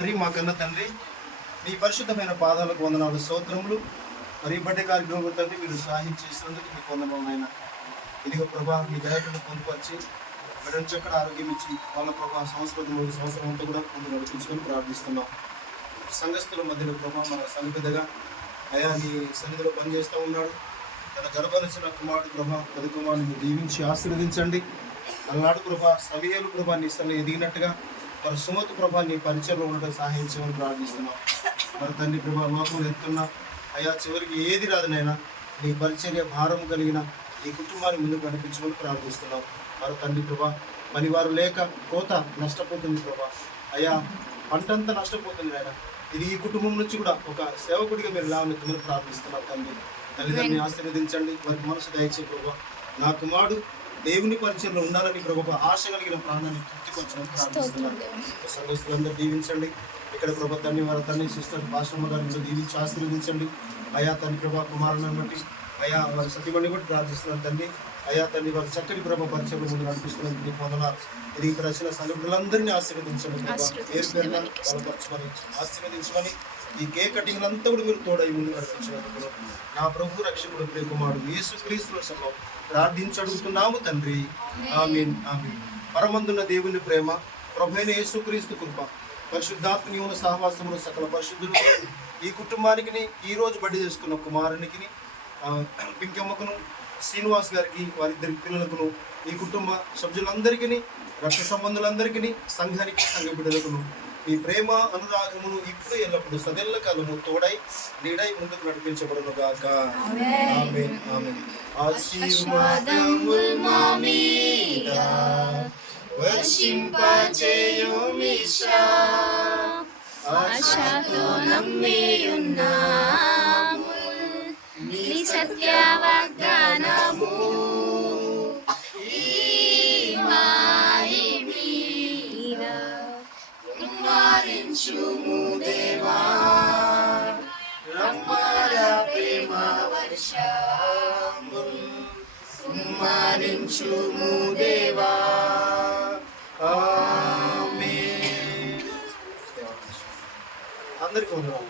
మా కన్న తండ్రి, మీ పరిశుద్ధమైన పాదాలకు వందనాలు, స్తోత్రములు. మరి బడ్డే కార్యక్రమం తండ్రి మీరు సహాయం చేసినందుకు మీకు వందనాలైనా. ఇదిగో ప్రభా, మీ దయలను పొందుపరిచి బిడ్డను చక్కడ ఆరోగ్యం ఇచ్చి వాళ్ళ ప్రభా సంవత్సరం అంతా కూడా కొంత నడిపించుకొని ప్రార్థిస్తున్నాం. సంఘస్థుల మధ్యలో ప్రభా మన సంఘ పెద్దగా అయా నీ సన్నిధిలో పనిచేస్తూ ఉన్నాడు. తన గర్భనిచ్చిన కుమారుడు ప్రభా, పది కుమారుని దీవించి ఆశీర్వదించండి. అలనాడు ప్రభా సమయాలు ప్రభా నీ స్థలం ఎదిగినట్టుగా మరి సుమతి ప్రభా నీ పరిచయంలో ఉండటం సహాయం చేయమని ప్రార్థిస్తున్నాం. మరి తండ్రి ప్రభా లోకంలో ఎత్తున్నా అయా చివరికి ఏది రాదునైనా నీ పరిచర్య భారం కలిగిన ఈ కుటుంబాన్ని ముందుకు నడిపించమని ప్రార్థిస్తున్నాం. మరి తండ్రి ప్రభా పనివారు లేక కోత నష్టపోతుంది ప్రభా, అయా పంటంతా నష్టపోతుంది ఆయన. ఇది ఈ కుటుంబం నుంచి కూడా ఒక సేవకుడిగా మీరు లావనెత్తమని ప్రార్థిస్తున్నాం. తండ్రి తల్లిదండ్రుని ఆశీర్వదించండి, వారికి మనసు దయచే ప్రభా. నా కుమారుడు దేవుని పరిచయంలో ఉండాలని ప్రభు ఆశ కలిగిన ప్రాణాన్ని తృప్తికొచ్చమని ప్రార్థిస్తున్నాను. సంఘస్థులందరూ దీవించండి. ఇక్కడ ప్రభా తండ్రి వారి తండ్రి సిస్టర్ భాషమ్మ గారిని దీవించి ఆశీర్వదించండి. అయా తండ్రి ప్రభా కుమారులను బట్టి అయా వారి సతీమణి కూడా ప్రార్థిస్తున్నాను. తండ్రి అయా తండ్రి వారి చక్కటి ప్రభా పరిచయం ముందు నడిపిస్తున్నందుకు నీకు వందనాలు. ఇది ఇక్కడ వచ్చిన సంఘటనలందరినీ ఆశీర్వదించండి ప్రభా, పేరు పేరున బలపరచమని ఆశీర్వదించమని ఈ కేక్ కటింగ్ అంతా కూడా మీరు తోడై ముందు నడిపించినందుకు నా ప్రభు రక్షకుడు ప్రియ కుమారుడు యేసుక్రీస్తు సభ ప్రార్థించి అడుగుతున్నాము తండ్రి, ఆమేన్ ఆమేన్. పరమందున్న దేవుని ప్రేమ, ప్రభువైన యేసుక్రీస్తు కృప, పరిశుద్ధాత్మ ఉన్న సహవాసములు సకల పరిశుద్ధులు ఈ కుటుంబానికి ఈ రోజు బడ్డీ చేసుకున్న కుమారునికి పింకమ్మకును శ్రీనివాస్ గారికి వారిద్దరి పిల్లలకును ఈ కుటుంబ సభ్యులందరికీ రక్త సంబంధులందరికీ సంఘానికి సంఘ బిడ్డలకును ఈ ప్రేమ అనురాగమును ఇప్పుడు ఎల్లప్పుడు సదెల్ల కాలము తోడై నీడై ముందుకు నడిపించబడును గాక. ఆమేన్ ఆమేన్. ఆశీర్వాదముల్ మా మీద వర్షింపజేయుమిషా, ఆశతో నమ్మియున్నాము నీ సత్య వాగ్దానము. కుమ్మరించుము దేవా రమ్మర ప్రేమ వర్షముల్, కుమ్మరించుము దేవా. ఆమేన్. అందరికీ వందనాలు.